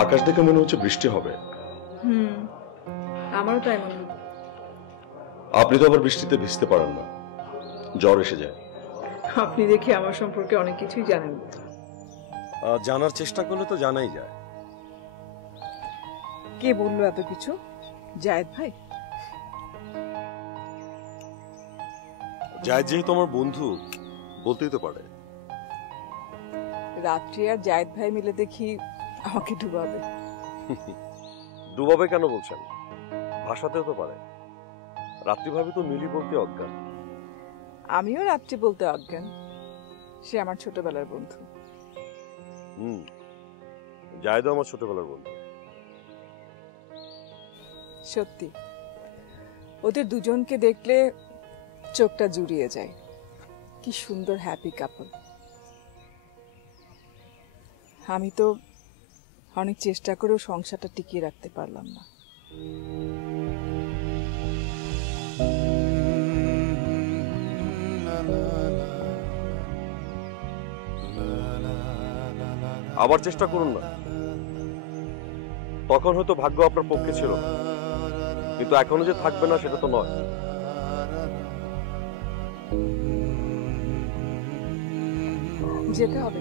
আকাশ দেখে মনে হচ্ছে বৃষ্টি হবে। আমারও তাই মনে হয়। আপনি তো আবার বৃষ্টিতে ভিজতে পারেন না, জ্বর এসে যায়। আপনি দেখি আমার সম্পর্কে অনেক কিছুই জানেন। জানার চেষ্টা করলে তো জানাই যায়। কে বললো এত কিছু? জায়েদ ভাই? জায়েদ যেহেতু আমার বন্ধু, বলতেই তো পারে। রাত্রি আর জায়েদ ভাই মিলে দেখি আমাকে ডুবাবে। ডুবাবে কেন বলছেন? ভাষাতেও তো পারে। রাত্রি ভাবে তো মিলি বলতে অজ্ঞান। আমিও রাত্রি বলতে অজ্ঞান। সে আমার ছোটবেলার বন্ধু। জায়েদও আমার ছোটবেলার বন্ধু। সত্যি, ওদের দুজনকে দেখলে চোখটা জুড়িয়ে যায়। কি সুন্দর হ্যাপি কাপল। আমি তো অনেক চেষ্টা করেও সংসারটা টিকিয়ে রাখতে পারলাম না। আবার চেষ্টা করুন না। তখন হয়তো ভাগ্য আপনার পক্ষে ছিল, কিন্তু এখনো যে থাকবে না সেটা তো নয়। যেতে হবে।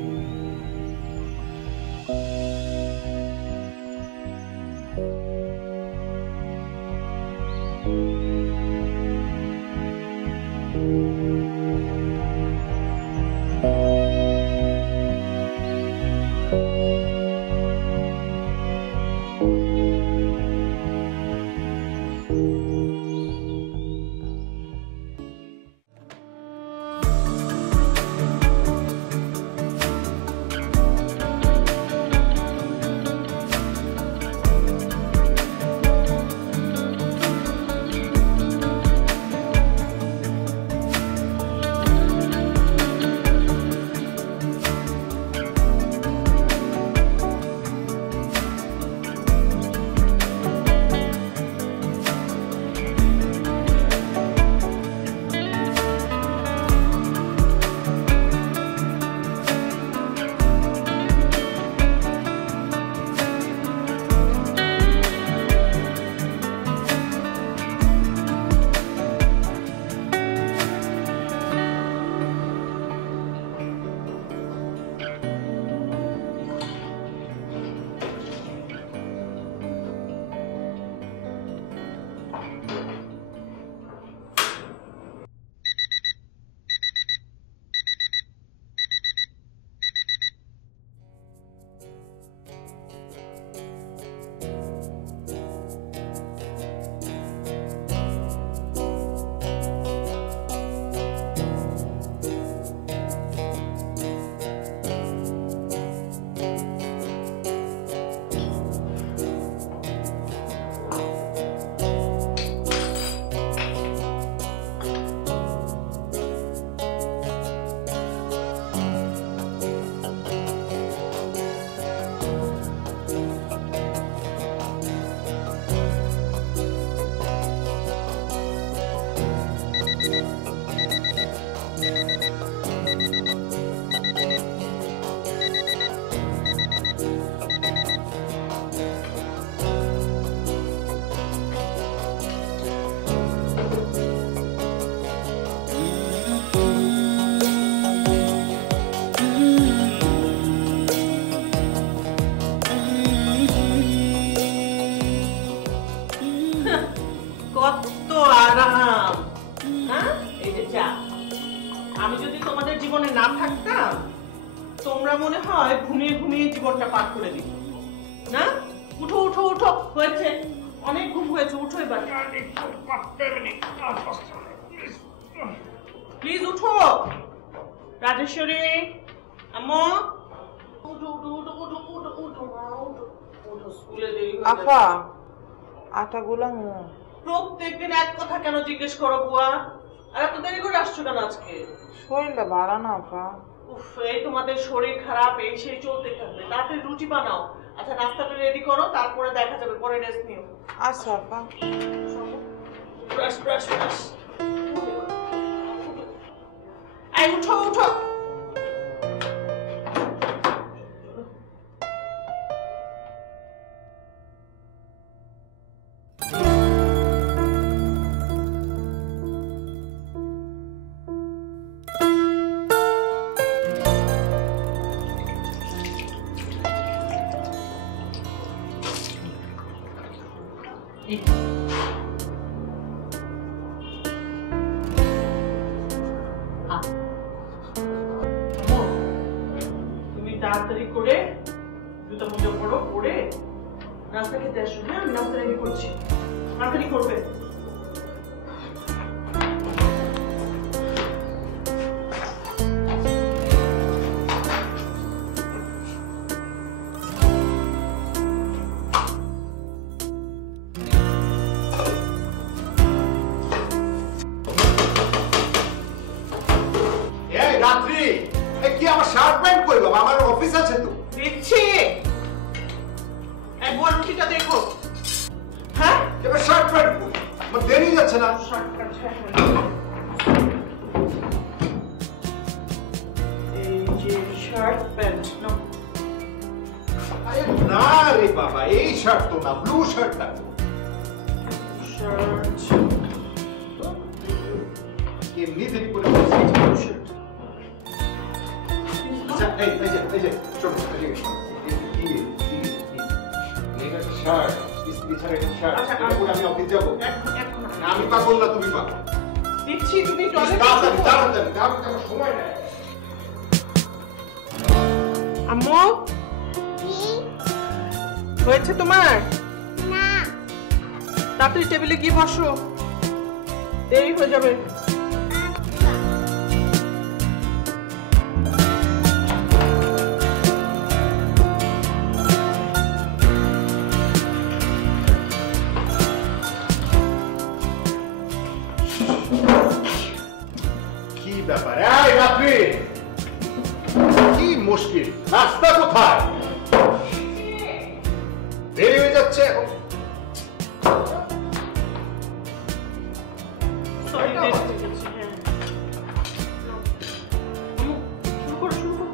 আমি যদি তোমাদের জীবনে না থাকতাম, তোমরা মনে হয় ঘুমিয়ে ঘুমিয়ে জীবনটা পার করে দিতে না। উঠো উঠো উঠো, হয়েছে, অনেক ঘুম হয়েছে, উঠো এবার। প্লিজ উঠো। রাজেশ্বরী, আম্মু, উঠো উঠো উঠো উঠো উঠো উঠো উঠো, স্কুলে দেরি হয়ে যাবে। আপা, আটা গুলামু। প্রত্যেকদিন এক কথা কেন জিজ্ঞেস করো বুয়া? আর এত দেরি করে আসছো কেন আজকে? শরীরটা ভালো না আপা। উফ, এই তোমাদের শরীর খারাপ, এই সেই চলতে থাকবে। তাড়াতাড়ি রুটি বানাও। আচ্ছা, নাস্তাটা রেডি করো, তারপরে দেখা যাবে, পরে রেস্ট নিও। আচ্ছা আপা। Brush brush brush. এই উঠো উঠো। তুমি তাড়াতাড়ি করে জুতা মোজা পরো, পরে নাস্তা খেতে আসো। হ্যাঁ, আমি নাস্তা রেডি করছি, তাড়াতাড়ি করবে। রাত্রি কি আমার শার্ট প্যান্ট কই বাবা, আমার অফিস আছে তো। দিচ্ছি, এই বল রুটিটা দেখো। হ্যাঁ, এবার শার্ট প্যান্ট কই, আমার দেরি যাচ্ছে না। এই যে শার্ট প্যান্ট নাও। আরে না রে বাবা, এই শার্ট তো না, ব্লু শার্টটা। শার্ট এমনি দেরি করে শার্ট। আচ্ছা এই যে শোনো, শার্ট পিছনে শার্ট, এটা পরে আমি অফিস যাবো। না আমি পাগল না, তুমি পাগল। দিচ্ছি, তুমি টয়লেট তাড়াতাড়ি সময় নেই। আম্মু হয়েছে তোমার? না, তাড়াতাড়ি টেবিলে গিয়ে বসো, দেরি হয়ে যাবে। কি ব্যাপার এই রাত্রি, কি মুশকিল, রাস্তা কোথায়? দেরি হয়ে যাচ্ছে এখন। সরি, দেরি হয়ে গেছে। হ্যাঁ, আম্মু শুরু করো, শুরু করো।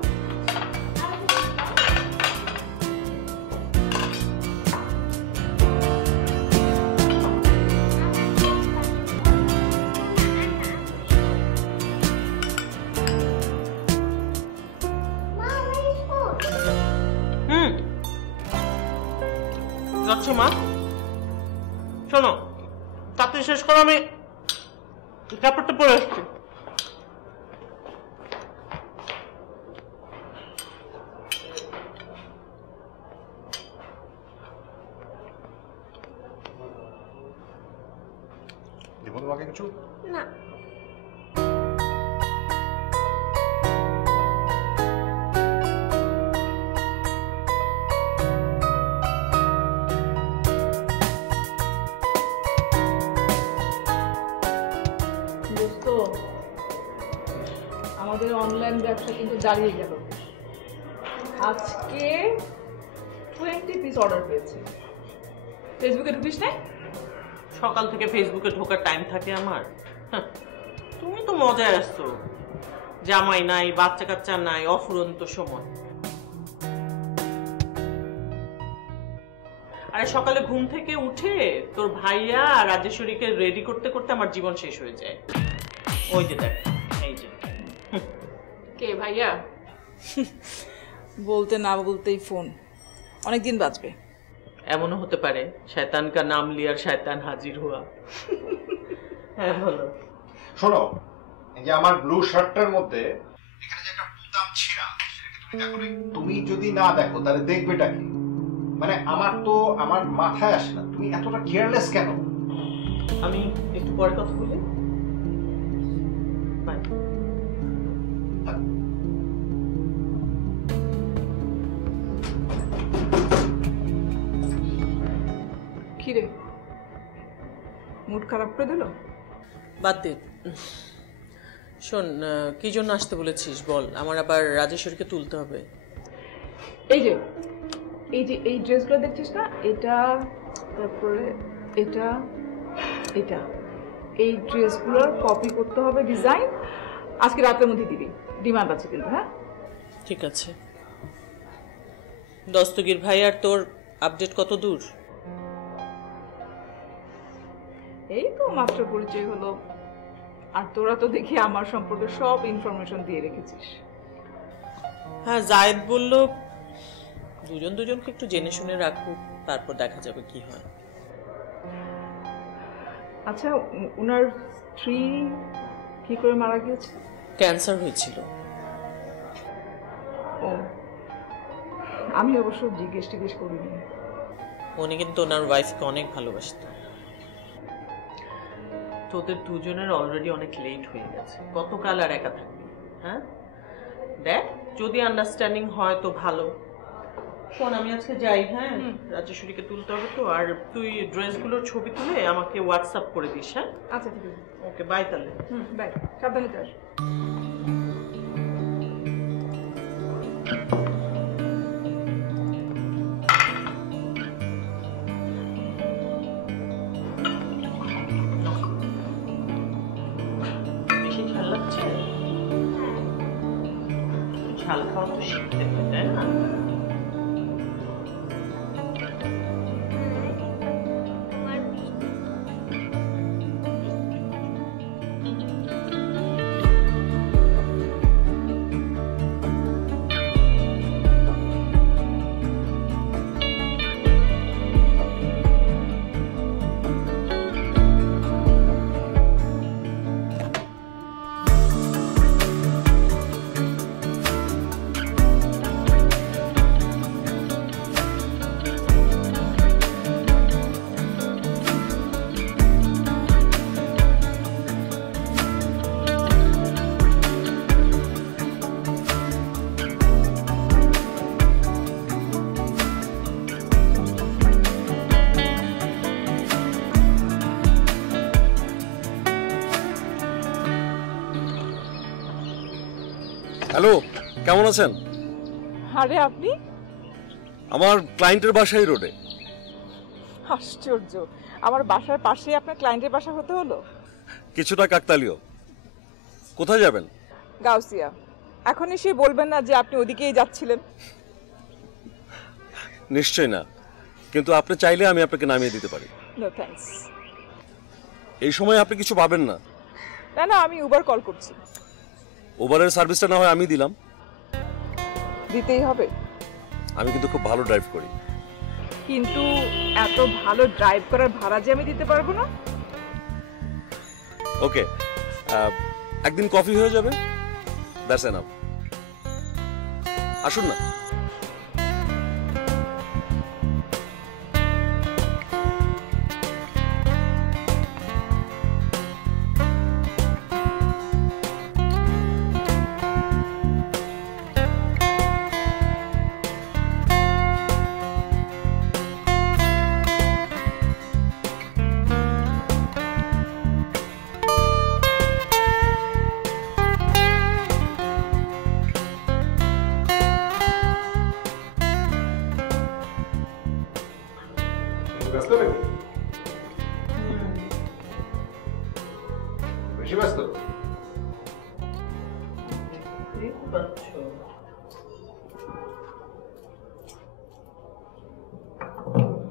যাচ্ছ মা? শোনো, তাড়াতাড়ি শেষ করো, আমি কাপড়টা পরে আসছি। দিব তোমাকে কিছু? না, দোস্ত, আমাদের অনলাইন ব্যবসা কিন্তু দাঁড়িয়ে গেল। আজকে 20 পিস অর্ডার পেয়েছি। ফেসবুকে ঢুকিস নাই? সকাল থেকে ফেসবুকে ঢোকার টাইম থাকে আমার? হাহ, তুমি তো মজায় আসছো, জামাই নাই, বাচ্চা কাচ্চা নাই, অফুরন্ত সময়। আরে সকালে ঘুম থেকে উঠে তোর ভাইয়া আর রাজেশ্বরীকে রেডি করতে করতে আমার জীবন শেষ হয়ে যায়। ওই যে দেখ, এই যে। কে ভাইয়া? বলতে না বলতেই ফোন, অনেকদিন বাজবে। এমনও হতে পারে শয়তান কা নাম লিয়ার শয়তান হাজির হুয়া। হ্যাঁ বলো। শোনো, এই যে আমার ব্লু শার্টটার মধ্যে এখানে যে একটা বোতাম ছেঁড়া, সেটা কি তুমি দেখো? তুমি যদি না দেখো তাহলে দেখবেটা কি? মানে আমার মাথায় আসে না, তুমি এতটা কেয়ারলেস কেন? আমি একটু পরে কথা বলি। বাই। কিরে, মুড খারাপ করে দিল? বাদ দে। শোন, কি জন্য আসতে বলেছিস বল, আমার আবার রাজেশ্বরীকে তুলতে হবে। এই যে এই ড্রেসগুলো দেখছিস না, এটা, তারপরে এটা, এটা, এই ড্রেসগুলোর কপি করতে হবে ডিজাইন। আজকে রাতের মধ্যে দিবি, ডিমান্ড আছে কিন্তু। হ্যাঁ ঠিক আছে। দস্তগীর ভাই আর তোর আপডেট কত দূর? এই তো মাত্র পরিচয় হলো, আর তোরা তো দেখি আমার সম্পর্কে সব ইনফরমেশন দিয়ে রেখেছিস। হ্যাঁ, জায়েদ বলল দুজনকে একটু জেনে শুনে রাখবো, তারপর দেখা যাবে কি হয়। আচ্ছা, ওনার স্ত্রী কি করে মারা গিয়েছে? ক্যান্সার হয়েছিল। ও, আমি অবশ্য জিজ্ঞেস করিনি। উনি কিন্তু ওনার ওয়াইফকে অনেক ভালোবাসত। তোদের দুজনের অলরেডি অনেক লেট হয়ে গেছে, কতকাল আর একা থাকবি? হ্যাঁ, দেখ যদি আন্ডারস্ট্যান্ডিং হয় তো ভালো। শোন, আমি আজকে যাই। হ্যাঁ, রাজেশ্বরীকে তুলতে হবে তো, আর তুই ড্রেসগুলোর ছবি তুলে আমাকে হোয়াটসঅ্যাপ করে দিস। হ্যাঁ, আচ্ছা ঠিক আছে। ওকে, বাই তাহলে। বাই, সাবধানে যাস। বেশি ঝাল লাগছে? ঝাল খাওয়া তো শিখতে হবে, তাই না? হ্যালো, কেমন আছেন? আরে আপনি? আমার ক্লায়েন্টের বাসাই রোডে। আশ্চর্য, আমার বাসার পাশেই আপনার ক্লায়েন্টের বাসা হতে হলো। কিছুটা কাকতালীয়। কোথায় যাবেন? গাউসিয়া। এখন এসে বলবেন না যে আপনি ওদিকেই যাচ্ছিলেন। নিশ্চয় না, কিন্তু আপনি চাইলে আমি আপনাকে নামিয়ে দিতে পারি। No thanks. এই সময় আপনি কিছু পাবেন না। না না, আমি উবার কল করছি। উবারের সার্ভিসটা না হয় আমি দিলাম। দিতেই হবে? আমি কিন্তু খুব ভালো ড্রাইভ করি। কিন্তু এত ভালো ড্রাইভ করার ভাড়া যে আমি দিতে পারবো না। ওকে, একদিন কফি হয়ে যাবে, দ্যাটস এনাফ। আসুন না। ব্যস্ত নাকি? বেশি ব্যস্ত?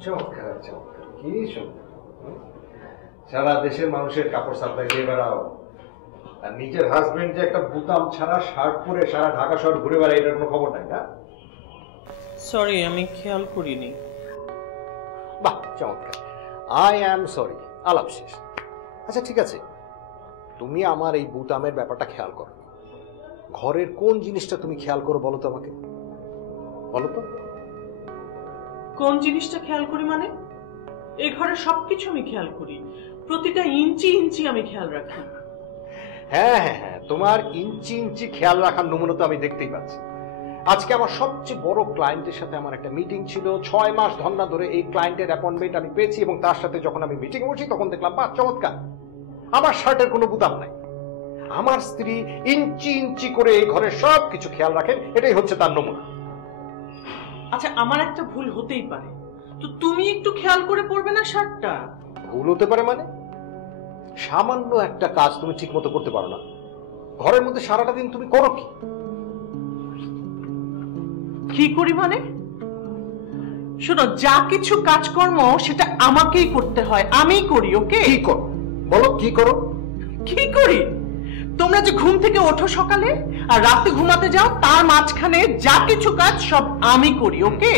চমৎকার চমৎকার। কি সুন্দর। সারা দেশের মানুষের কাপড় সাপ্লাই দিয়ে বেড়াও, আর নিজের হাজবেন্ড যে একটা বুতাম ছাড়া শার্ট পরে সারা ঢাকা শহর ঘুরে বেড়ায়, এটার কোনো খবর নাই না? সরি, আমি খেয়াল করিনি। বাহ, চমৎকার। I am sorry. আলাপ শেষ। আচ্ছা ঠিক আছে, তুমি আমার এই বুতামের ব্যাপারটা খেয়াল করো। ঘরের কোন জিনিসটা তুমি খেয়াল করো বলো তো আমাকে, বলো তো। কোন জিনিসটা খেয়াল করি মানে? এই ঘরের সবকিছু আমি খেয়াল করি, প্রতিটা ইঞ্চি ইঞ্চি আমি খেয়াল রাখি। হ্যাঁ হ্যাঁ হ্যাঁ, তোমার ইঞ্চি ইঞ্চি খেয়াল রাখার নমুনা তো আমি দেখতেই পাচ্ছি। আজকে আমার সবচেয়ে বড় ক্লায়েন্টের সাথে আমার একটা মিটিং ছিল। 6 মাস ধর্না ধরে এই ক্লায়েন্টের অ্যাপয়েন্টমেন্ট আমি পেয়েছি, এবং তার সাথে যখন আমি মিটিং বসি তখন দেখলাম বাহ চমৎকার, আমার শার্টের কোনো বুতাম নাই। আমার স্ত্রী ইঞ্চি ইঞ্চি করে এই ঘরের সব কিছু খেয়াল রাখেন, এটাই হচ্ছে তার নমুনা। আচ্ছা, আমার একটা ভুল হতেই পারে, তো তুমি একটু খেয়াল করে পরবে না শার্টটা? ভুল হতে পারে মানে? সামান্য একটা কাজ তুমি ঠিক মতো করতে পারো না, ঘরের মধ্যে সারাটা দিন তুমি করো কি? কি করি মানে? শোনো, যা কিছু কাজকর্ম সেটা আমাকেই করতে হয়, আমিই করি। ওকে, কি করো বলো, কি করো? কি করি? তোমরা যে ঘুম থেকে ওঠো সকালে আর রাতে ঘুমাতে যাও, তার মাঝখানে যা কিছু কাজ সব আমি করি। ওকে,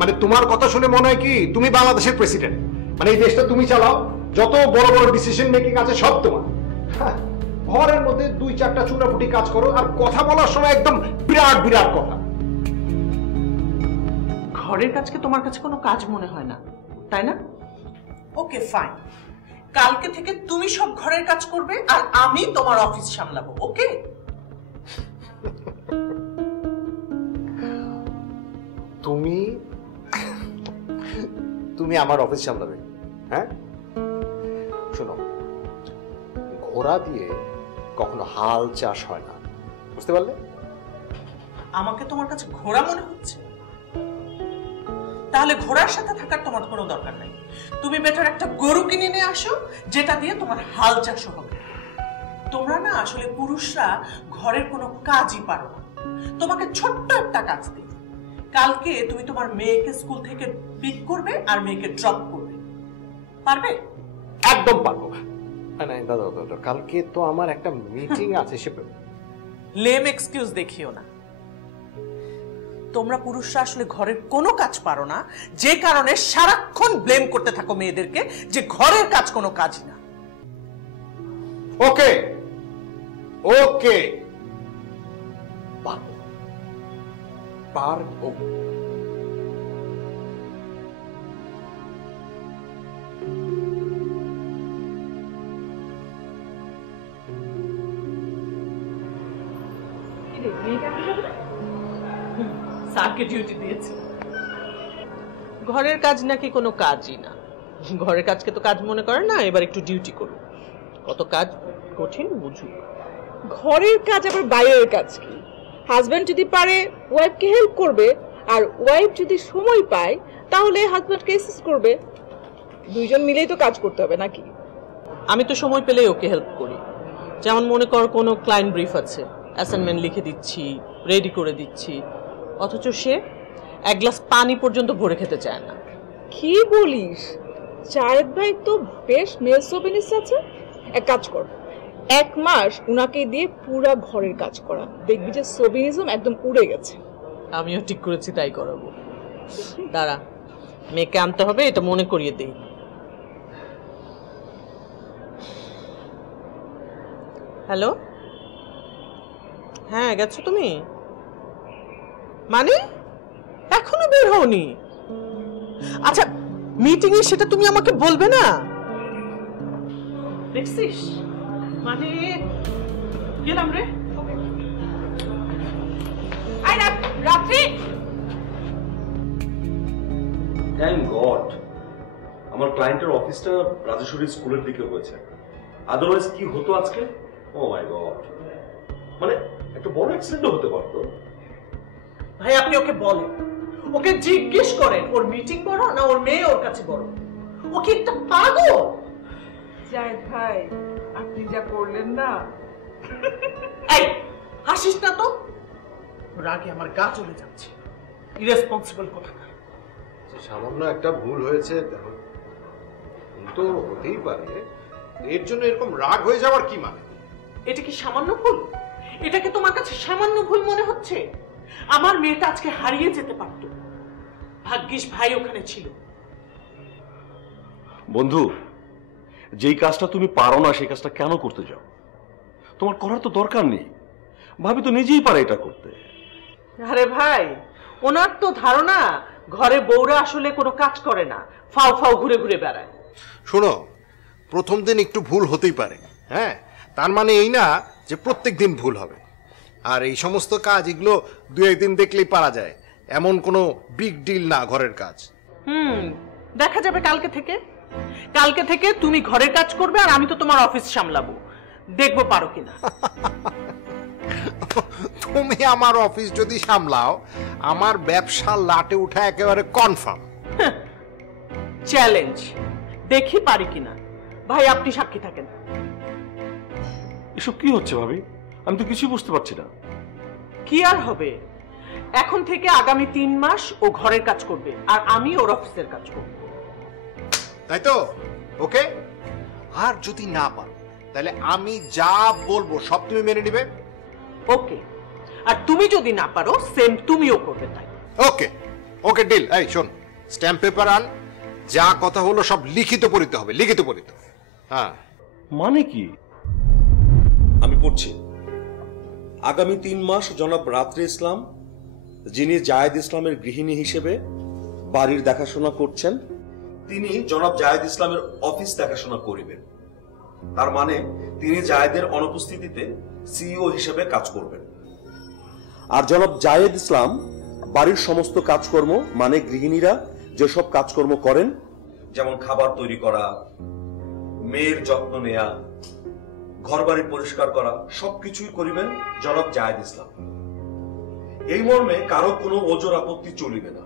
মানে তোমার কথা শুনে মনে হয় কি তুমি বাংলাদেশের প্রেসিডেন্ট, মানে এই দেশটা তুমি চালাও। যত বড় বড় ডিসিশন মেকিং আছে সব তোমার। হ্যাঁ, ঘরের মধ্যে 2-4টা চুনাপুটি কাজ করো আর কথা বলার সময় একদম বিরাট বিরাট কথা। ঘরের কাজকে তোমার কাছে কোনো কাজ মনে হয় না, তাই না? ওকে ফাইন, কালকে থেকে তুমি সব ঘরের কাজ করবে আর আমি তোমার অফিস সামলাবো। ওকে? তুমি আমার অফিস সামলাবে? হ্যাঁ, শোনো, ঘোড়া দিয়ে কখনো হাল চাষ হয় না, বুঝতে পারলে? আমাকে তোমার কাছে ঘোড়া মনে হচ্ছে? তাহলে ঘোড়ার সাথে থাকার তোমার কোনো দরকার নাই। তুমি বেটার একটা গরু কিনে নিয়ে আসো, যেটা দিয়ে তোমার হাল চাষ হবে। তোমরা না আসলে পুরুষরা ঘরের কোনো কাজই পারো না। তোমাকে ছোট্ট একটা কাজ দিই, কালকে তুমি তোমার মেয়েকে স্কুল থেকে পিক করবে আর মেয়েকে ড্রপ করবে, পারবে? একদম পারবো। দাদা, কালকে তো আমার একটা মিটিং আছে। লেম এক্সকিউজ দেখিও না। তোমরা পুরুষরা আসলে ঘরের কোনো কাজ পারো না, যে কারণে সারাক্ষণ ব্লেম করতে থাকো মেয়েদেরকে যে ঘরের কাজ কোনো কাজ না। ওকে ওকে, পারবো। স্যারকে ডিউটি দিয়েছে। ঘরের কাজ নাকি কোনো কাজই না। ঘরের কাজকে তো কাজ মনে করে না, এবার একটু ডিউটি করুন। কত কাজ কঠিন বুঝুক। ঘরের কাজ আবার বাইরের কাজ কি? হাজব্যান্ড যদি পারে ওয়াইফকে হেল্প করবে, আর ওয়াইফ যদি সময় পায় তাহলে হাজব্যান্ডকে অ্যাসিস্ট করবে। দুইজন মিলেই তো কাজ করতে হবে নাকি? আমি তো সময় পেলেই ওকে হেল্প করি। যেমন মনে কর কোনো ক্লায়েন্ট ব্রিফ আছে, অ্যাসাইনমেন্ট লিখে দিচ্ছি, রেডি করে দিচ্ছি, অথচ সে এক গ্লাস পানি পর্যন্ত ভরে খেতে চায় না। কি বলিস? জায়েদ ভাই তো বেশ মেল সোভিনিস্ট আছে। এক কাজ কর, 1 মাস উনাকে দিয়ে পুরা ঘরের কাজ করা, দেখবি যে সোভিনিজম একদম উড়ে গেছে। আমিও ঠিক করেছি তাই করাবো। দাঁড়া, মেয়েকে আনতে হবে, এটা মনে করিয়ে দেই। হ্যালো, হ্যাঁ গেছো তুমি? মানে এখনো বের হওনি? আচ্ছা, মিটিং এ সেটা তুমি আমাকে বলবে না? দেখছিস, মানে গেলাম রে। রাত্রি, থ্যাংক গড আমার ক্লায়েন্টের অফিসটা রাজেশ্বরী স্কুলের দিকে হয়েছে, আদারওয়াইজ কি হতো আজকে? ও মাই গড, মানে একটা বড় অ্যাক্সিডেন্টও হতে পারতো। ভাই আপনি ওকে বলেন, ওকে জিজ্ঞেস করেন ওর মিটিং বড় না ওর মেয়ে ওর কাছে বড়। ও কি একটা পাগল? জায়েদ ভাই, আপনি যা করলেন না। এই হাসিস না তো, রাগে আমার গা চলে যাচ্ছে। ইরেসপন্সিবল কোথাকার। সামান্য একটা ভুল হয়েছে, তো হতেই পারে, এর জন্য এরকম রাগ হয়ে যাওয়ার কি মানে? এটা কি সামান্য ভুল? এটাকে তোমার কাছে সামান্য ভুল মনে হচ্ছে? আমার মেয়েটা আজকে হারিয়ে যেতে পারত। ভাগ্যিস ভাই ওখানে ছিল। বন্ধু, যেই কাজটা তুমি পারো না সেই কাজটা কেন করতে যাও? তোমার করার তো দরকার নেই, ভাবি তো নিজেই পারে এটা করতে। আরে ভাই, ওনার তো ধারণা ঘরে বউরা আসলে কোনো কাজ করে না, ফাও ফাও ঘুরে ঘুরে বেড়ায়। শোনো, প্রথম দিন একটু ভুল হতেই পারে, হ্যাঁ, তার মানে এই না যে প্রত্যেক দিন ভুল হবে। আর এই সমস্ত কাজ এগুলো 2-1 দিন দেখলেই পারা যায়, এমন কোনো বিগ ডিল না ঘরের কাজ। দেখা যাবে কালকে থেকে। কালকে থেকে তুমি ঘরের কাজ করবে আর আমি তো তোমার অফিস সামলাবো, দেখবো পারো কিনা। তুমি আমার অফিস যদি সামলাও, আমার ব্যবসা লাটে উঠা একেবারে কনফার্ম। চ্যালেঞ্জ, দেখি পারি কিনা। ভাই আপনি সাক্ষী থাকেন। এসব কি হচ্ছে ভাবি? আমি তো কিছু বুঝতে পারছি না। কি আর হবে, এখন থেকে আগামী 3 মাস ও ঘরের কাজ করবে আর আমি ওর অফিসের কাজ করব, তাই তো? ওকে? আর যদি না পারো তাহলে আমি যা বলবো সব তুমি মেনে নিবে? ওকে। আর তুমি যদি না পারো সেম তুমিও করবে তাই। ওকে ওকে, ডিল। এই শোন, স্ট্যাম্প পেপার আন, যা কথা হলো সব লিখিত পড়িতে হবে, লিখিত পড়িতে। হ্যাঁ, মানে কি? আমি পড়ছি। আগামী 3 মাস জনাব রাত্রি ইসলাম, যিনি জায়েদ ইসলামের গৃহিণী হিসেবে বাড়ির দেখাশোনা করছেন, তিনি জনাব জায়েদ ইসলামের অফিস দেখাশোনা করিবেন। তার মানে তিনি জায়েদের অনুপস্থিতিতে সিইও হিসেবে কাজ করবেন। আর জনাব জায়েদ ইসলাম বাড়ির সমস্ত কাজকর্ম, মানে গৃহিণীরা যেসব কাজকর্ম করেন, যেমন খাবার তৈরি করা, মেয়ের যত্ন নেয়া, ঘরবাড়ি পরিষ্কার করা, সবকিছুই করিবেন জনাব জায়েদ ইসলাম। এই মর্মে কারো কোনো ওজর আপত্তি চলিবে না।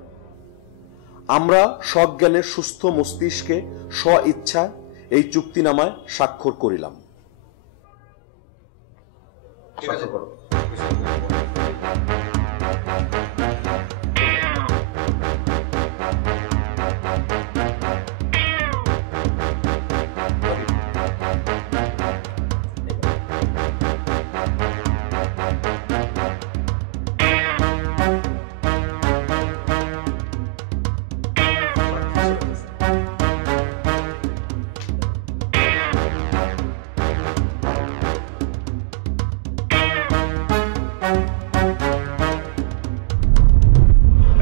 আমরা সজ্ঞানের সুস্থ মস্তিষ্কে স্ব ইচ্ছা এই চুক্তিনামায় স্বাক্ষর করিলাম। স্বাক্ষর করো।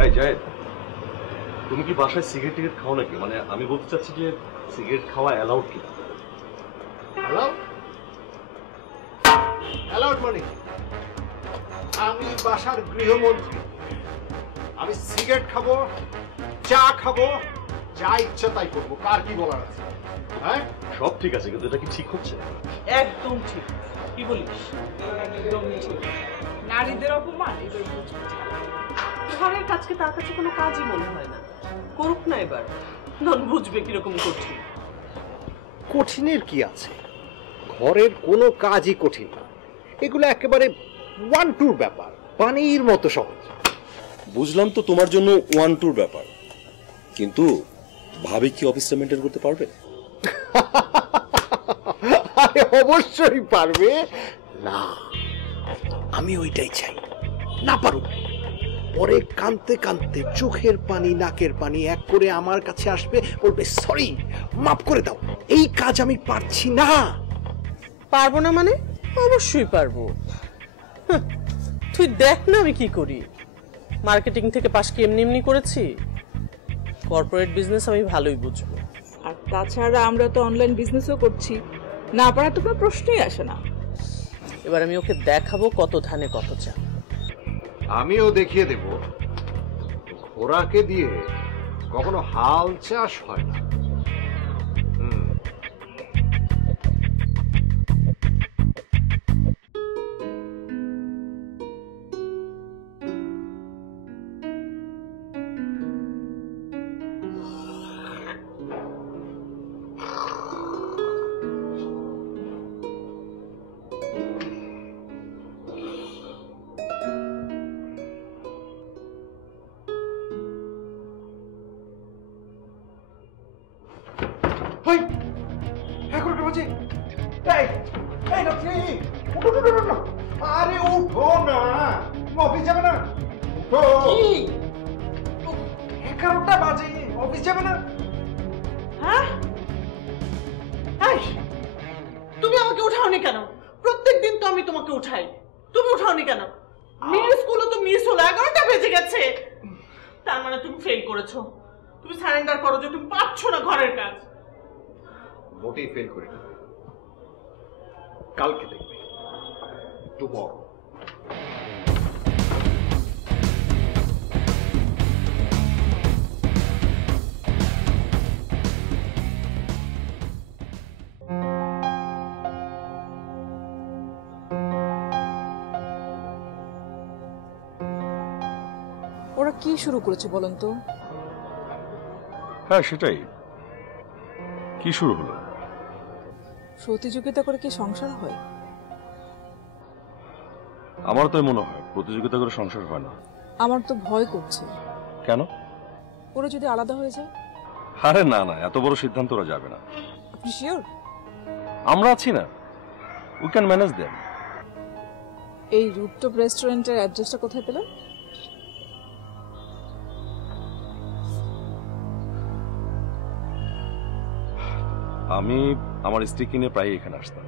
এই জায়েদ, তুমি কি বাসায় সিগারেট টিগারেট খাও নাকি? মানে আমি বলতে চাচ্ছি যে সিগারেট খাওয়া অ্যালাউড কিনা। অ্যালাউড মানে আমি বাসার গৃহমন্ত্রী, আমি সিগারেট খাবো, চা খাবো, যা ইচ্ছা তাই করবো, কার কি বলার আছে? হ্যাঁ, সব ঠিক আছে, কিন্তু এটা কি ঠিক হচ্ছে? একদম ঠিক। কি বলিস? একদম ঠিক। নারীদের অপমান এটাই বুঝবে। ঘরের কাজকে তার কাছে কোনো কাজই মনে হয় না। করুক না এবার, নন বুঝবে কিরকম করছি। কঠিনের কি আছে? ঘরের কোনো কাজই কঠিন না, এগুলো একেবারে 1-2 ব্যাপার, পানির মতো সহজ। বুঝলাম তো তোমার জন্য 1-2 ব্যাপার, কিন্তু ভাবি কি অফিসটা মেনটেন করতে পারবে? আরে অবশ্যই পারবে। না, আমি ওইটাই চাই। না পারুক, পরে কাঁদতে কাঁদতে চোখের পানি নাকের পানি এক করে আমার কাছে আসবে, বলবে সরি, মাফ করে দাও, এই কাজ আমি পারছি না। পারবো না মানে? অবশ্যই পারবো। তুই দেখ না আমি কি করি। মার্কেটিং থেকে পাশ কি এমনি এমনি করেছি? কর্পোরেট বিজনেস আমি ভালোই বুঝবো। আর তাছাড়া আমরা তো অনলাইন বিজনেসও করছি, না পারার তো কোনো প্রশ্নই আসে না। এবার আমি ওকে দেখাবো কত ধানে কত চা। আমিও দেখিয়ে দেব ঘোড়াকে দিয়ে কখনো হাল চাষ হয় না। আরে উঠো না, অফিস যাবে না? উঠো, 11টা বাজে, অফিস যাবে না? হ্যাঁ, তুমি আমাকে উঠাওনি কেন? প্রত্যেকদিন তো আমি তোমাকে উঠাই, তুমি উঠাওনি কেন? মেয়ের স্কুলও তো মিস হলো, 11টা বেজে গেছে। তার মানে তুমি ফেল করেছো। তুমি সারেন্ডার করো যে তুমি পারছো না ঘরের কাজ। মোটেই ফেল করি না, কালকে দেখবে, টুমরো। ওরা কি শুরু করেছে বলেন তো? হ্যাঁ সেটাই, কি শুরু হলো? প্রতিযোগিতা করে কি সংসার হয়? আমার তো মনে হয় প্রতিযোগিতা করে সংসার হয় না। আমার তো ভয় করছে। কেন? ওরা যদি আলাদা হয়ে যায়? আরে না না, এত বড় সিদ্ধান্ত ওরা যাবে না। আপনি শিওর? আমরা আছি না, উই ক্যান ম্যানেজ দেম। এই রুপটপ রেস্টুরেন্টের অ্যাড্রেসটা কোথায় পেলেন? আমি আমার স্ত্রীকে নিয়ে প্রায় এখানে আসতাম।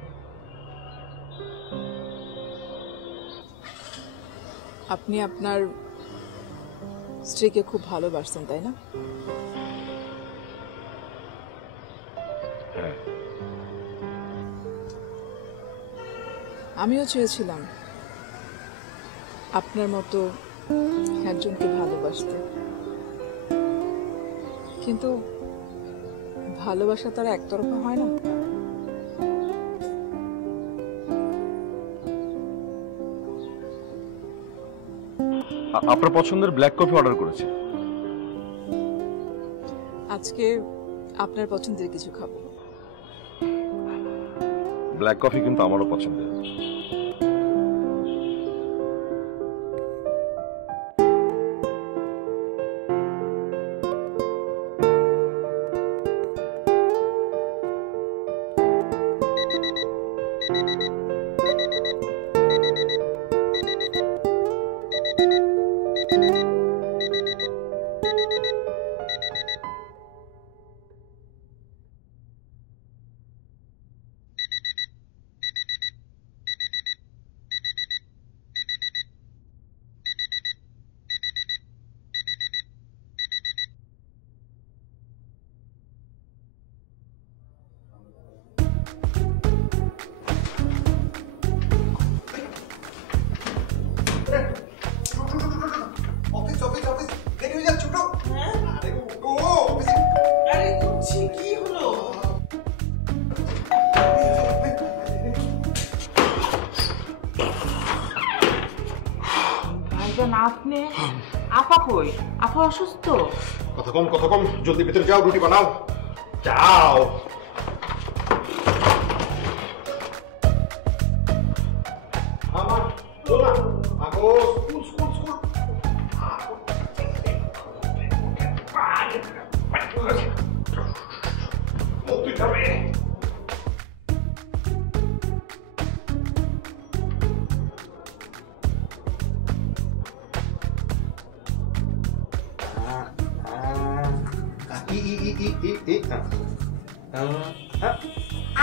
আপনি আপনার স্ত্রীকে খুব ভালোবাসতেন, তাই না? হ্যাঁ। আমিও চেয়েছিলাম আপনার মতো একজনকে ভালোবাসতে, কিন্তু ভালোবাসা তারা একতরফা হয় না। আপনার পছন্দের ব্ল্যাক কফি অর্ডার করেছি। আজকে আপনার পছন্দের কিছু খাবো। ব্ল্যাক কফি কিন্তু আমারও পছন্দের। আপনি আপা কই? আপা অসুস্থ? কথা কম, জলদি ভিতরে যাও, রুটি বানাও, যাও। আমার সোনা আগো স্কুল তুই যাবে।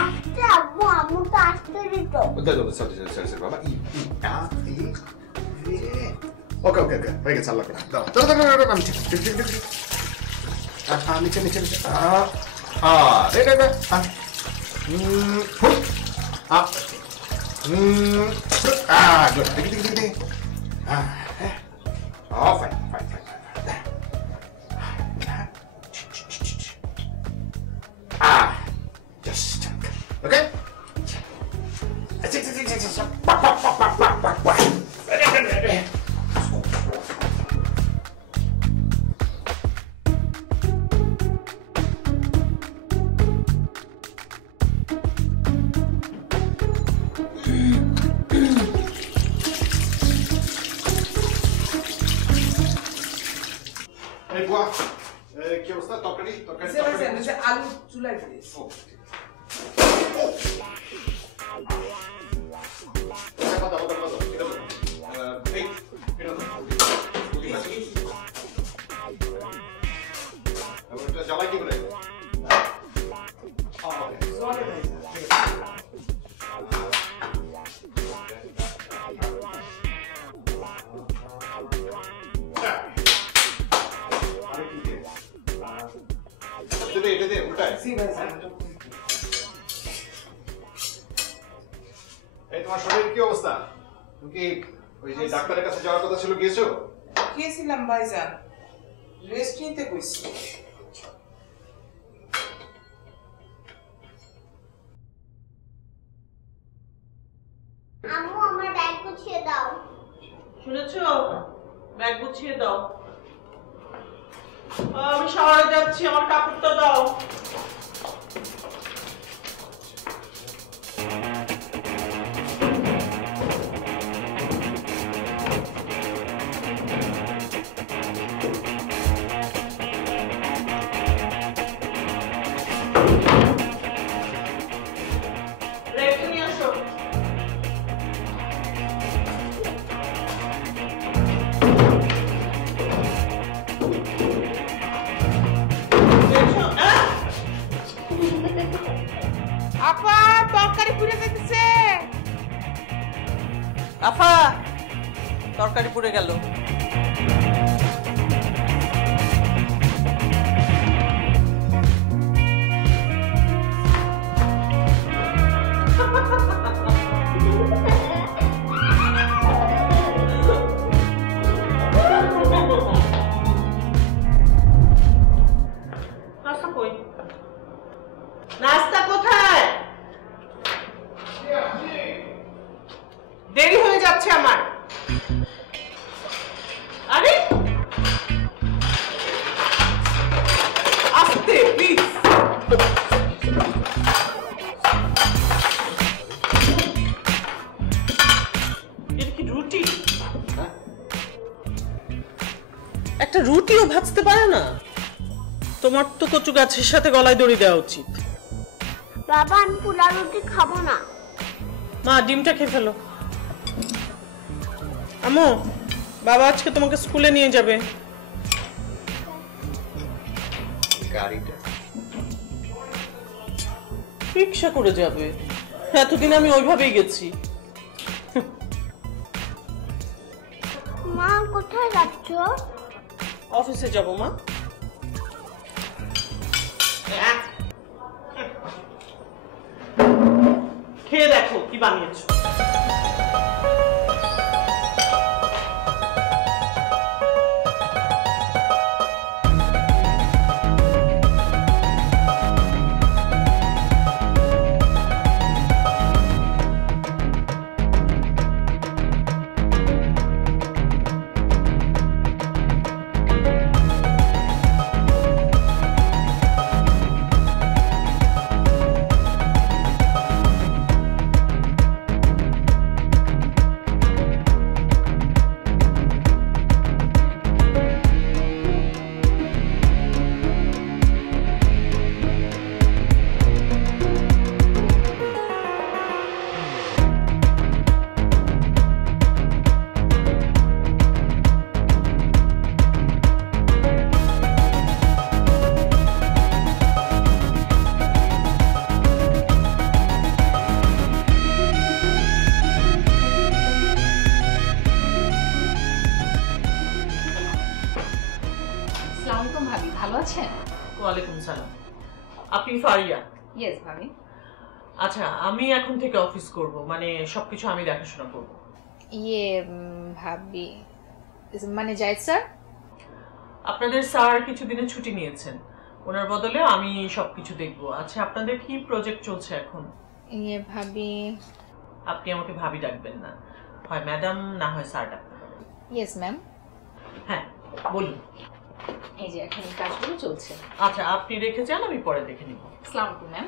আসতে আব্বু, আম্মু তো আসতে দিত। বাবা ওকে হয়ে গেছে, আল্লাহ করে দাও। নিচে দেখি ফাইন just okay. কি অবস্থা? তরকারি আলু চুলাই দিয়েছি। জ্বালাই কি করে? তোমার শরীরের কি অবস্থা? তুমি কি ওই যে ডাক্তারের কাছে যাওয়ার কথা ছিল, গিয়েছো? গিয়েছিলাম ভাইজান, রেস্ট নিতে কইছি। আম্মু আমার ব্যাগ গুছিয়ে দাও। শুনেছো? ব্যাগ গুছিয়ে দাও। আমি শাওয়ারে যাচ্ছি, আমার কাপড়টা দাও। রেখে নিয়ে আসো। দেখছো? তরকারি পুড়ে গেল। নাস্তা কই? নাস্তা কোথায়? দেরি হয়ে যাচ্ছে আমার। আরে আস্তে প্লিজ। এটা কি রুটি? একটা রুটিও ভাজতে পারে না? তোমার তো কচু গাছের সাথে গলায় দড়ি দেওয়া উচিত। বাবা আমি পোলা রুটি খাবো না। মা ডিমটা খেয়ে ফেলো। আম্মু বাবা আজকে তোমাকে স্কুলে নিয়ে যাবে। গাড়িটা রিক্সা করে যাবে। এতদিন আমি ওইভাবেই গেছি। মা কোথায় যাচ্ছ? অফিসে যাব মা। খেয়ে দেখো কি বানিয়েছো। ভাবি ভালো আছেন? ওয়ালাইকুম সালাম। আপনি ফারিয়া? ইয়েস ভাবি। আচ্ছা আমি এখন থেকে অফিস করব, মানে সবকিছু আমি দেখাশোনা করব। ইয়ে ভাবি মানে জাহিদ স্যার? আপনাদের স্যার কিছুদিনের ছুটি নিয়েছেন, ওনার বদলে আমি সবকিছু দেখব। আচ্ছা আপনাদের কি প্রজেক্ট চলছে এখন? ইয়ে ভাবি আপনি আমাকে ভাবি ডাকবেন না, হয় ম্যাডাম না হয় স্যার ডাকতে পারেন। Yes ma'am. হ্যাঁ বলুন। এই যে এখন কাজগুলো চলছে। আচ্ছা আপনি রেখে যান, আমি পরে দেখে নিব। আসসালামু আলাইকুম ম্যাম।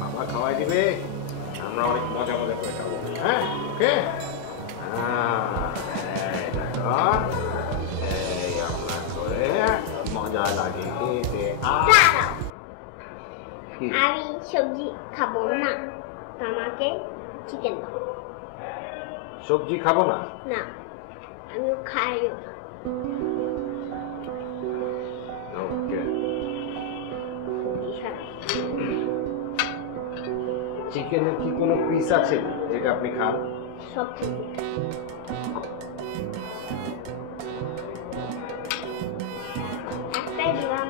বাবা খাওয়াই দিবে, আমরা অনেক মজা মজা করে খাবো। হ্যাঁ ওকে। এই আমরা করে মজা লাগে খেতে। আমি সবজি খাবো না, আমাকে চিকেন দাও। সবজি খাবো না? না আমি খাইও না। ওকে। চিকেনের কি কোনো পিস আছে যেটা আপনি খান? সব কিছু একটাই দিলাম।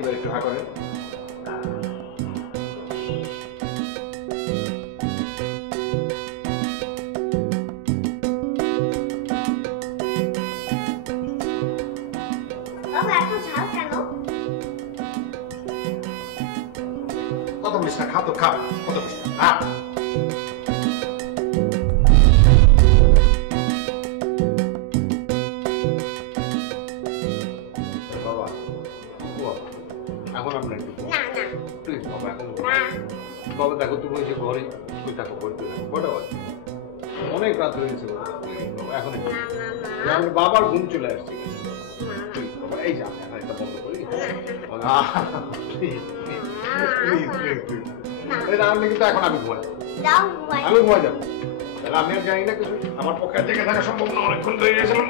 এবার একটু হা করেন। বাবা এত ঝাল কেন? কত বলিস না, খা তো খা, কত বলিস না, খা। বাবা, এখন আমরা একটু না না প্লিজ বাবা, এখন না বাবা দেখো তুমি ওই যে ঘরে দেখো করতে কটা বাজে? অনেক রাত হয়ে গেছে বাবা, এখন একটু না না আমার বাবার ঘুম চলে আসছে। না Please, বাবা, এই যে আমি এখন এটা বন্ধ করি। আমি কিন্তু এখন আমি ঘুমাই যাবো। যাও ঘুমাই। আমি ঘুমাই যাবো। তাহলে আমি আর জানি না কিছু, আমার পক্ষে আর জেগে থাকা সম্ভব না, অনেকক্ষণ ধরে গেছিলাম।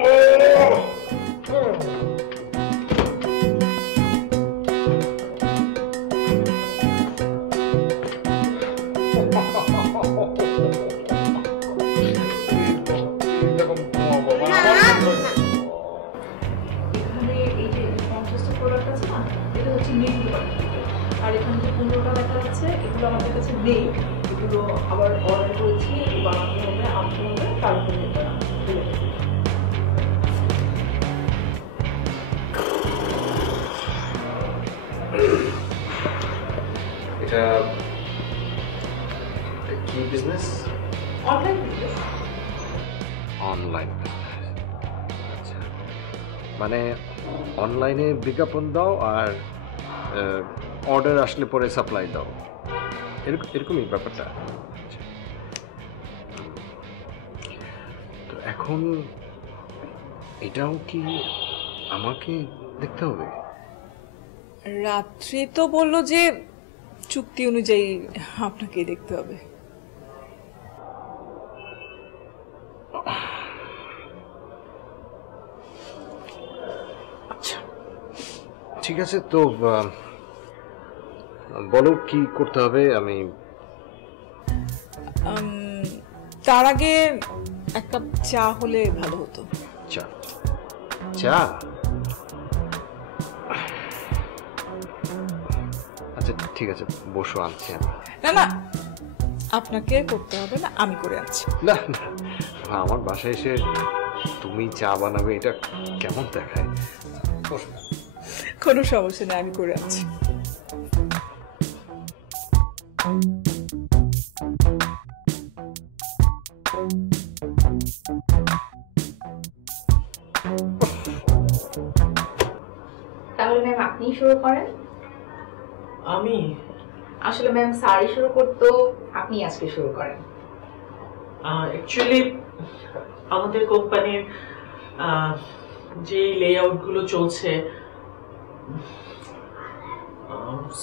এখানে এই যে 50টা প্রোডাক্ট আছে না, এটা হচ্ছে নিউ প্রোডাক্ট, আর এখানে যে 15টা লেখা আছে এগুলো আমাদের কাছে নেই, এগুলো আবার অর্ডার করেছি, বানাতে হবে, আনতে হবে, তারপরে এটা চলে যাবে। এটা কি বিজনেস? Online business. অনলাইন। আচ্ছা, মানে অনলাইনে বিজ্ঞাপন দাও আর অর্ডার আসলে পরে সাপ্লাই দাও, এরকমই ব্যাপারটা। আচ্ছা। তো এখন এটাও কি আমাকে দেখতে হবে? রাত্রি তো বললো যে চুক্তি অনুযায়ী আপনাকেই দেখতে হবে। আচ্ছা ঠিক আছে, তো বলো কি করতে হবে। আমি তার আগে এক কাপ চা হলে ভালো হতো। চা? চা? আচ্ছা ঠিক আছে, বসো, আনছি আমি। না না, আপনাকে করতে হবে না, আমি করে আনছি। না না, আমার বাসায় এসে তুমি চা বানাবে, এটা কেমন দেখায়? বসো। কোনো সমস্যা নেই, আমি করে আনছি। তাহলে ম্যাম আপনি শুরু করেন। আমি আসলে ম্যাম সারি শুরু করতো, আপনি আজকে শুরু করেন। অ্যাকচুয়ালি আমাদের কোম্পানির যে লেআউটগুলো চলছে,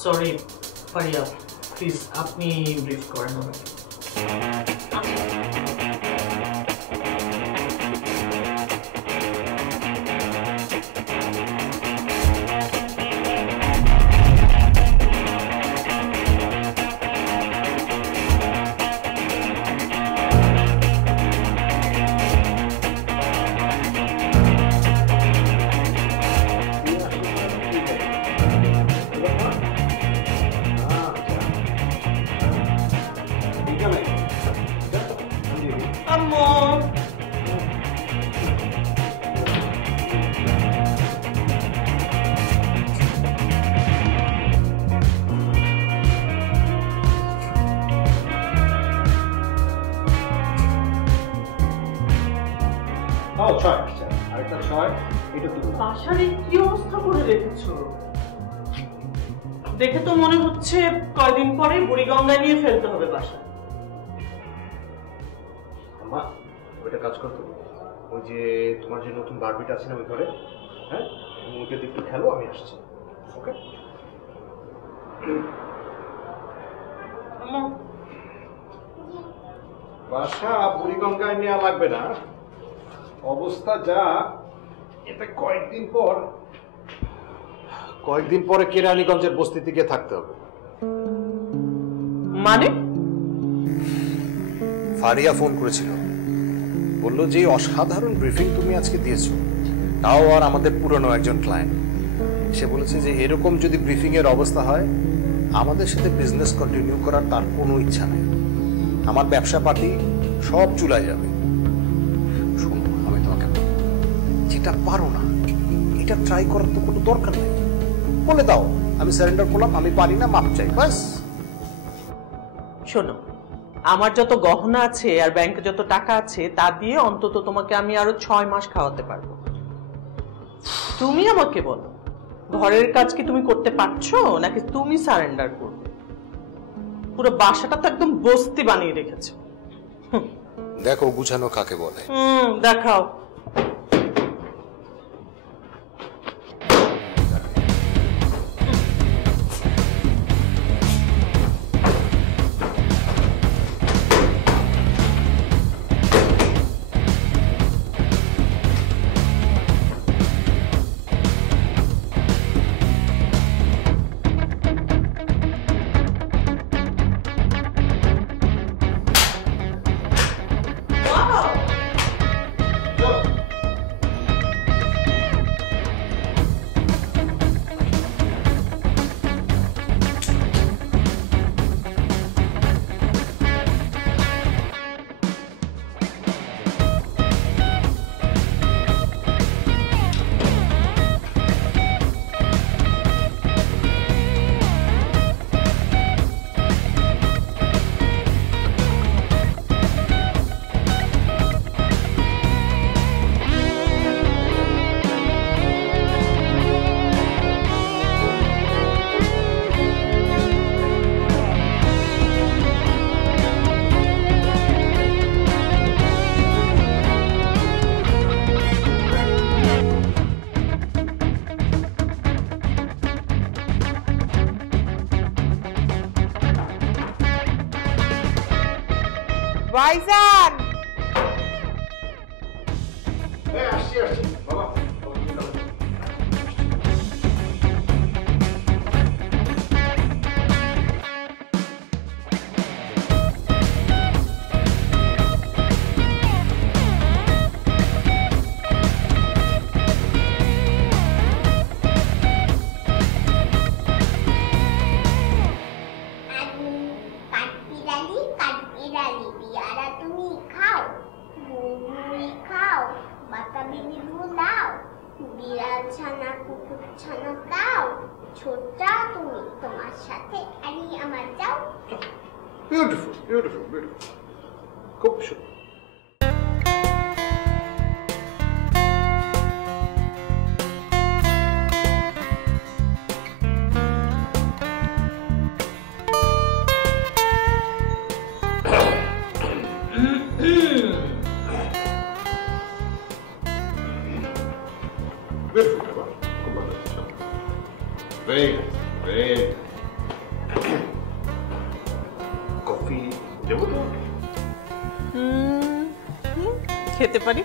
সরি ফারিয়া, প্লিজ আপনি ব্রিফ করেন আমাকে। আম্মু, ছয়, আরেকটা ছয়, এটা কি? বাসার এই কি অবস্থা করে রেখেছো? দেখে তো মনে হচ্ছে কয়দিন পরে বুড়িগঙ্গায় নিয়ে ফেলতে হবে বাসা। মা, ওইটা কাজ করতো, ওই যে তোমার যে নতুন বারবিটা আছে না ওই ঘরে, হ্যাঁ, ওইটা একটু খেলো, আমি আসছি। ওকে? আম্মু, বাসা বুড়িগঙ্গায় নেওয়া লাগবে না, অবস্থা যা, এটা কয়েকদিন পরে কেরানীগঞ্জের বস্তি থেকে থাকতে হবে। মানে? ফারিয়া ফোন করেছিল, বলল যে অসাধারণ ব্রিফিং তুমি আজকে দিয়েছো, তাও আর আমাদের পুরনো একজন ক্লায়েন্ট। সে বলেছে যে এরকম যদি ব্রিফিং এর অবস্থা হয় আমাদের সাথে বিজনেস কন্টিনিউ করার তার কোনো ইচ্ছা নেই। আমার ব্যবসা পাতি সব চুলায় যাবে। শোনো, আমি তোমাকে বলবো, যেটা পারো না এটা ট্রাই করার তো কোনো দরকার নেই। বলে দাও আমি সারেন্ডার করলাম, আমি পারি না, মাপ চাই, বাস। শোনো, আমার যত গহনা আছে আর ব্যাংকে যত টাকা আছে তা দিয়ে অন্তত তোমাকে আমি আরো 6 মাস খাওয়াতে পারবো। তুমি আমাকে বলো, ঘরের কাজ কি তুমি করতে পারছো নাকি তুমি সারেন্ডার করবে? পুরো বাসাটা তো একদম বস্তি বানিয়ে রেখেছো। দেখো গুছানো কাকে বলে। দেখাও। ভাইজান আসছি বাবা। কাঠবিড়ালি বিয়ারা তুমি খাও, মুড়ি খাও, বাতাবি লেবু দাও, বিড়াল ছানা কুকুর ছানা দাও, ছোট্টা তুমি তোমার সাথে আমি আমার যাও। বিউটিফুল বিউটিফুল বিউটিফুল, খুব সুন্দর। কফি দেবো তো? খেতে পারি।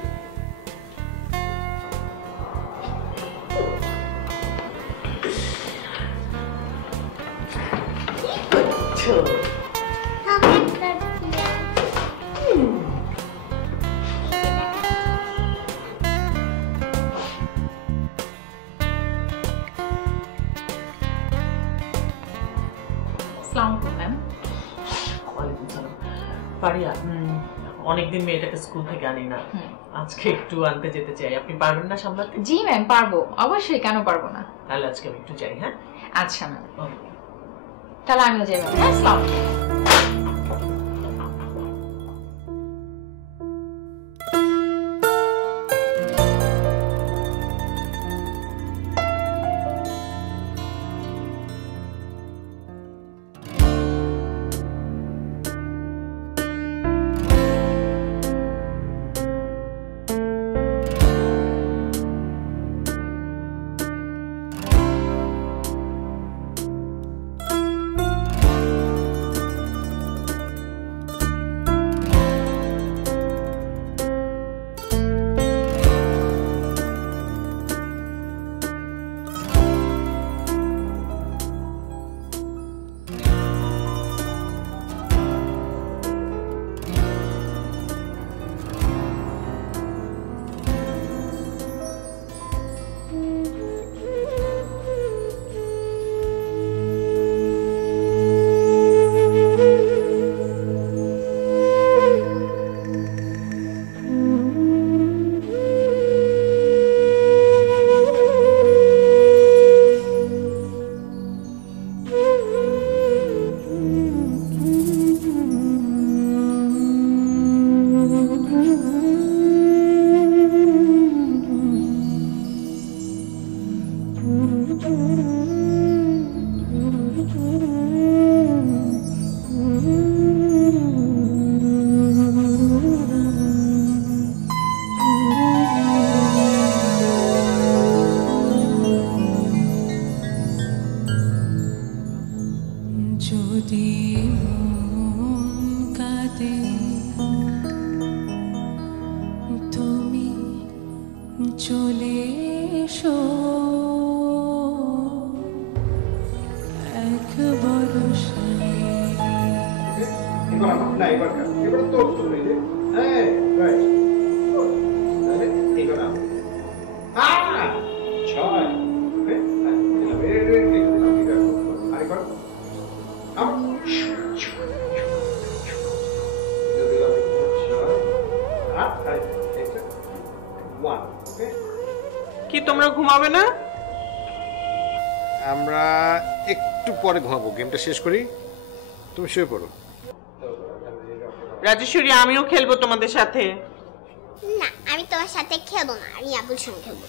পারিয়া, অনেকদিন মেয়েটাকে স্কুল থেকে আনি না, আজকে একটু আনতে যেতে চাই। আপনি পারবেন না সামলাতে? জি ম্যাম, পারবো, অবশ্যই, কেন পারবো না। তাহলে আজকে আমি একটু যাই। হ্যাঁ আচ্ছা ম্যাম, তাহলে আমিও যাই ম্যাম। হ্যাঁ, আসসালামু আলাইকুম। কি তোমরা ঘুমাবে না? আমরা একটু পরে ঘুমাবো, গেমটা শেষ করি, তুমি শুয়ে পড়ো। রাজেশ্বরী, আমিও খেলবো তোমাদের সাথে। না, আমি তোমার সাথে খেলবো না, আমি আবুর সঙ্গে খেলবো।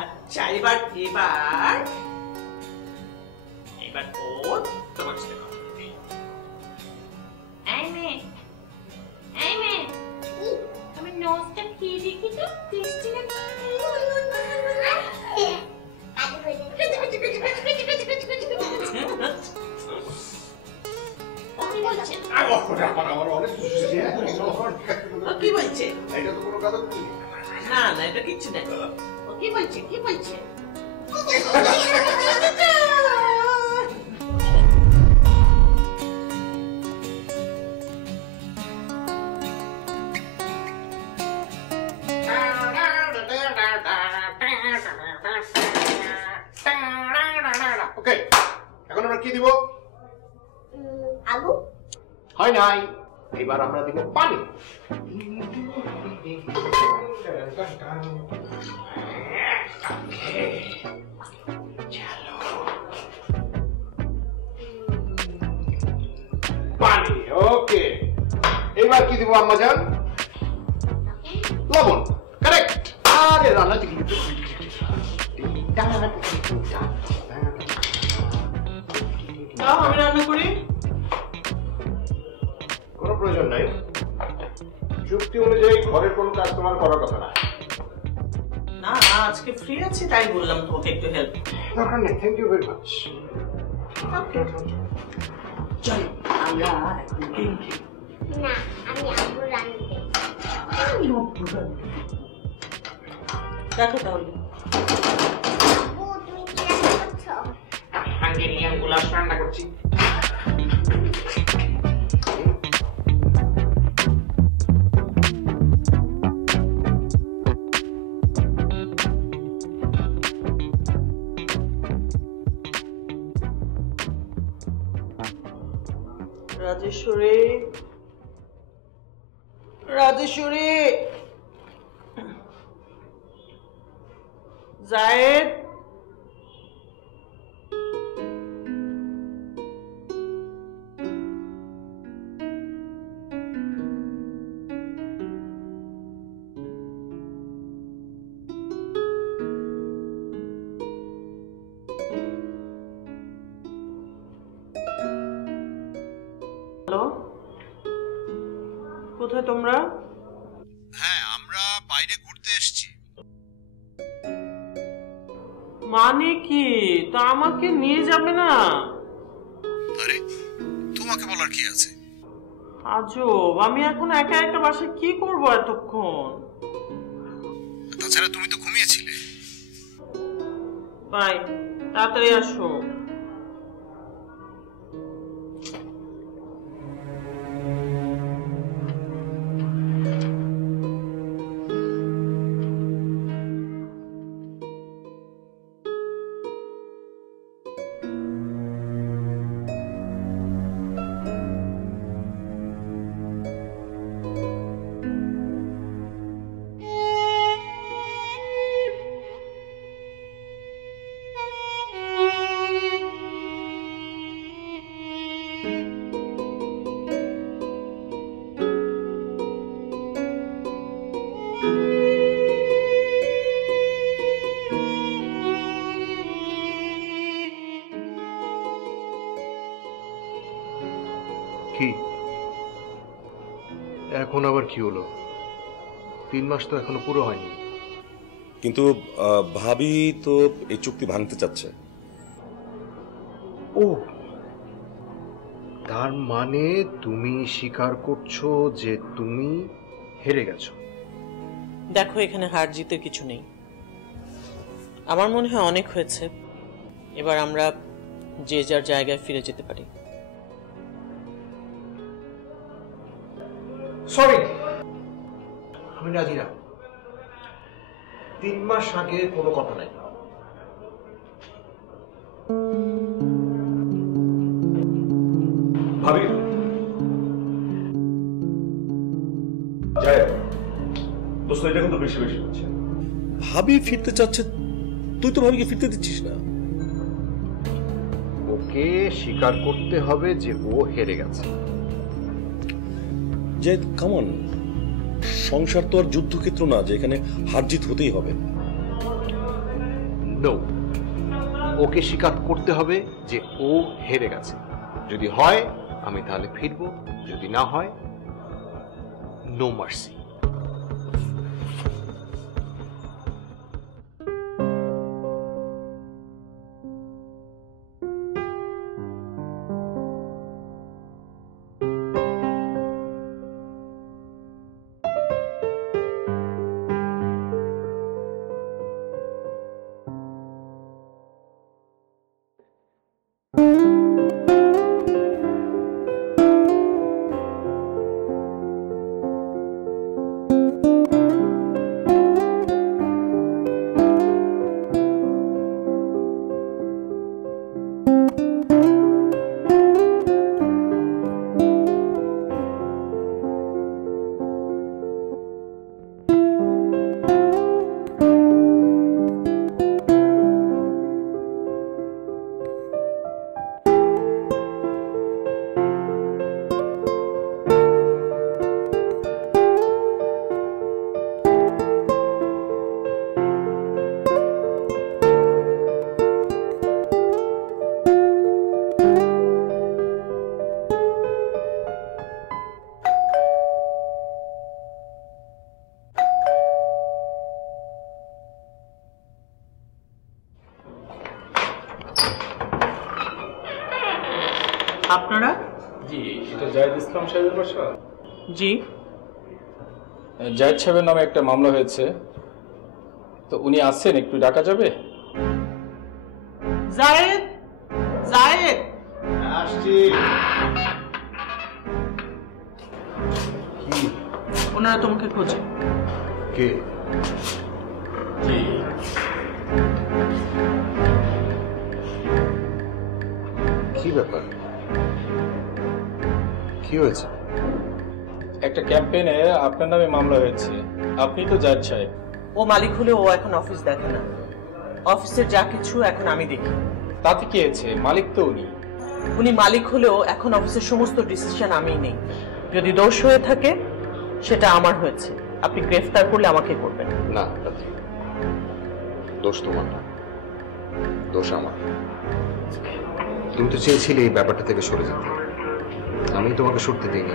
আচ্ছা, এবার ও তোমার সাথে কথা বলবে। আমার নোজটা খেয়ে দেখি তো, টেস্টি লাগে। কি বলছে? এটা তো কোনো কথা বলি না না, এটা কিচ্ছু না। ও কি বলছে? কি বলছে? ওকে, এখন আমরা কি দিব? আলু। হয় নাই, এবার আমরা দিব পানি। পানি, ওকে। এবার কি দিব আম্মাজান? লবণ, কারেক্ট। আরে রান্না থেকে আমি রান্না করি। কোনো প্রয়োজন নাই, চুক্তি অনুযায়ী ঘরের কোন কাজ তোমার করার কথা না। না, আজকে ফ্রি আছি তাই বললাম তোমাকে একটু হেল্প। দরকার নেই, থ্যাংক ইউ ভেরি মাচ। চলো আমরা এখন ডিম খাই। না, আমি আবু রান্না। দেখো তাহলে। আবু, তুমি কি রান্না করছো? হাঙ্গেরিয়ান গোলাপ রান্না করছি। রাজেশ্বরী, রাজেশ্বরী, জায়েদ, হ্যালো, কোথায় তোমরা? হ্যাঁ, আমরা বাইরে ঘুরতে এসেছি। মানে কি? তা আমাকে নিয়ে যাবে না? আরে, তোমাকে বলার কি আছে? আজব, আমি এখন একা একা বাসায় কি করবো এতক্ষণ? তাছাড়া তুমি তো ঘুমিয়েছিলে। বাই, তাড়াতাড়ি আসো। কি এখন আবার কি হলো? 3 মাস তো এখনো পুরো হয়নি। কিন্তু ভাবি তো এই চুক্তি ভাঙতে চাচ্ছে। ও, তার মানে তুমি স্বীকার করছো যে তুমি হেরে গেছো? দেখো, এখানে হার জিতের কিছু নেই। আমার মনে হয় অনেক হয়েছে, এবার আমরা যে যার জায়গায় ফিরে যেতে পারি। সরি, আমি রাজি না। 3 মাস আগে কোনো কথা নাই। ভাবি যায় দোস্ত, এটা কিন্তু বেশি বেশি হচ্ছে। ভাবি ফিরতে চাচ্ছে, তুই তো ভাবিকে ফিরতে দিচ্ছিস না। ওকে স্বীকার করতে হবে যে ও হেরে গেছে। যে কামন, সংসার তো আর যুদ্ধক্ষেত্র না যে এখানে হার জিত হতেই হবে। নো, ওকে স্বীকার করতে হবে যে ও হেরে গেছে। যদি হয় আমি তাহলে ফিরবো, যদি না হয় নো মার্সি। আপনারা? জি, এটা জায়েদ ইসলাম সাহেবের বাসা? জি। জায়েদ সাহেবের নামে একটা মামলা হয়েছে, তো উনি আসছেন, একটু ডাকা যাবে? জায়েদ, জায়েদ আসছি। ওনারা তোমাকে খোঁজে। কে? জি। কি ব্যাপার? কি হয়েছে? একটা ক্যাম্পেইনে আপনার নামে মামলা হয়েছে, আপনি তো জায়েদ সাহেব। ও মালিক হলে ও এখন অফিস দেখে না, অফিসের যা কিছু এখন আমি দেখি। তাতে কি হয়েছে? মালিক তো উনি। উনি মালিক হলেও এখন অফিসের সমস্ত ডিসিশন আমিই নেই। যদি দোষ হয়ে থাকে সেটা আমার হয়েছে, আপনি গ্রেফতার করলে আমাকে করবেন। না, দোষ তোমার না, দোষ আমার। তুমি তো চেয়েছিলে এই ব্যাপারটা থেকে সরে যেতে, আমি তোমাকে সরতে দিইনি,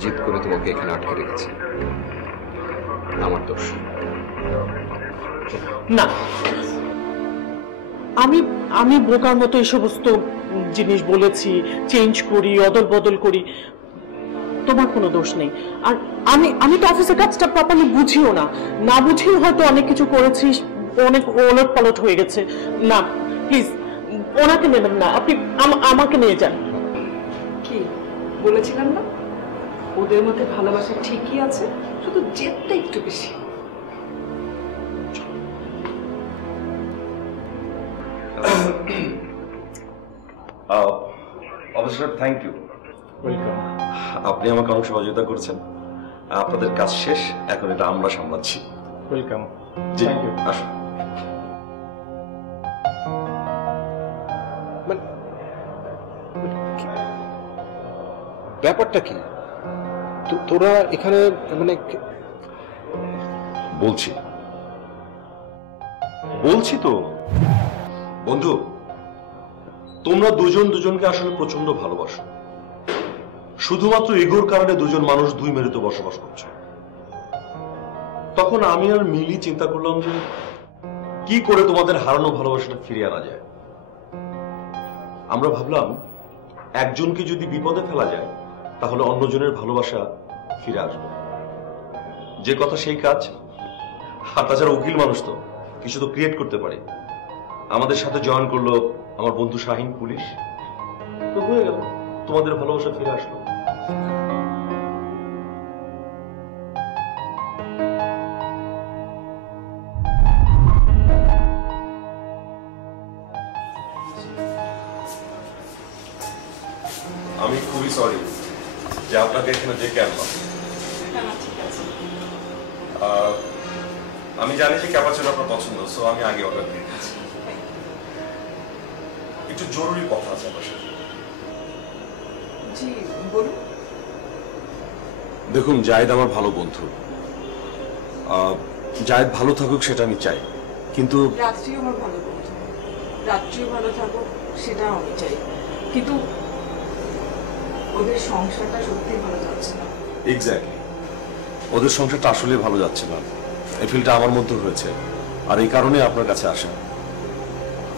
জিদ করে তোমাকে এখানে আটকে রেখেছি। আমার দোষ না। আমি বোকার মতো এই সমস্ত জিনিস বলেছি, চেঞ্জ করি, অদল বদল করি, তোমার কোনো দোষ নেই। আর আমি তো অফিসের কাজটা প্রপারলি বুঝিও না বুঝিও হয়তো অনেক কিছু করেছি, অনেক ওলট পালট হয়ে গেছে। না প্লিজ ওনাকে নেবেন না, আপনি আমাকে নিয়ে যান। কি বলেছিলাম না, ওদের মধ্যে ভালোবাসা ঠিকই আছে, শুধু জেদটা একটু বেশি। অবশ্যই থ্যাংক ইউ, ওয়েলকাম। আপনি আমাকে অনেক সহযোগিতা করছেন। আপনাদের কাজ শেষ, এখন এটা আমরা সামলাচ্ছি। ওয়েলকাম। জি থ্যাংক ইউ। আসুন। ব্যাপারটা কি তোরা এখানে মানে বলছি তো বন্ধু, তোমরা দুজন দুজনকে আসলে প্রচন্ড ভালোবাসো। শুধুমাত্র ইগোর কারণে দুজন মানুষ দুই মেরুতে বসবাস করছে। তখন আমি আর মিলি চিন্তা করলাম যে কি করে তোমাদের হারানো ভালোবাসাটা ফিরিয়ে আনা যায়। আমরা ভাবলাম একজনকে যদি বিপদে ফেলা যায় তাহলে অন্যজনের ভালোবাসা ফিরে আসবে। যে কথা সেই কাজ। আর তাছাড়া উকিল মানুষ তো কিছু তো ক্রিয়েট করতে পারে। আমাদের সাথে জয়েন করলো আমার বন্ধু শাহিন, পুলিশ। তো হয়ে গেল, তোমাদের ভালোবাসা ফিরে আসলো। আমি খুবই সরি যে আপনাকে এখানে ডেকে আনলাম। আমি জানি যে ক্যাপাচিনো আপনার পছন্দ, সো আমি আগে অর্ডার দিয়ে দিয়েছি। একটু জরুরি কথা আছে আমার সাথে। জি বলুন। দেখুন, জায়েদ আমার ভালো বন্ধু। জায়েদ ভালো থাকুক সেটা আমি চাই, কিন্তু রাত্রিও আমার ভালো বন্ধু, রাত্রিও ভালো থাকুক সেটা আমি চাই, কিন্তু ওদের সংসারটা সত্যি ভালো যাচ্ছে না। এক্স্যাক্টলি, ওদের সংসারটা আসলে ভালো যাচ্ছে না। এই ফিলটা আমার মধ্যে হয়েছে, আর এই কারণে আপনার কাছে আসা।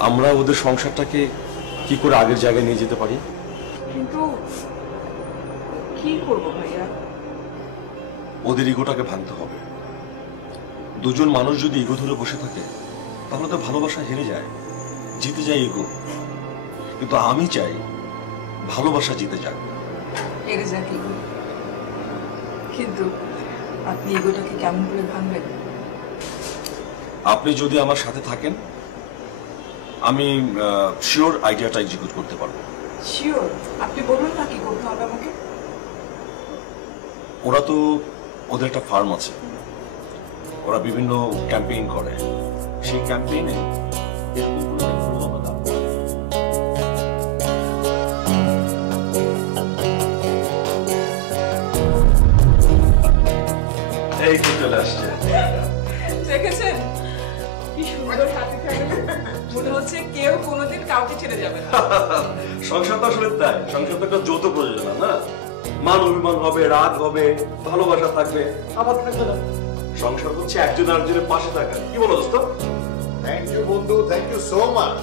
আমরা ওদের সংসারটাকে কি করে আগের জায়গায় নিয়ে যেতে পারি? কিন্তু কি করবো ভাইয়া? ওদের ইগোটাকে ভাঙতে হবে। দুজন মানুষ যদি ইগো ধরে বসে থাকে তাহলে তো ভালোবাসা হেরে যায়, জিতে যায় ইগো। কিন্তু আমি চাই ভালোবাসা জিতে যাক। হেরে যাক ইগো, কিন্তু আপনি ইগোটাকে কেমন করে ভাঙবেন? আপনি যদি আমার সাথে থাকেন আমি শিওর আইডিয়াটা এক্সিকিউট করতে পারবো। শিওর? আপনি বলুন না কি করতে হবে আমাকে। ওরা তো, ওদের একটা ফার্ম আছে, ওরা বিভিন্ন ক্যাম্পেইন করে। সেই ক্যাম্পেইনে এই কি চলে আসছে, দেখেছেন কি সুন্দর হাতে থাকে, মনে হচ্ছে কেউ কোনোদিন কাউকে ছেড়ে যাবে না। সংসার তো আসলে তাই, সংসার তো একটা যৌথ প্রযোজনা না। মান অভিমান হবে, রাগ হবে, ভালোবাসা থাকবে, আবার থাকবে না। সংসার হচ্ছে একজন আরেকজনের পাশে থাকা। কি বলো দোস্ত? থ্যাংক ইউ বন্ধু, থ্যাংক ইউ সো মাচ।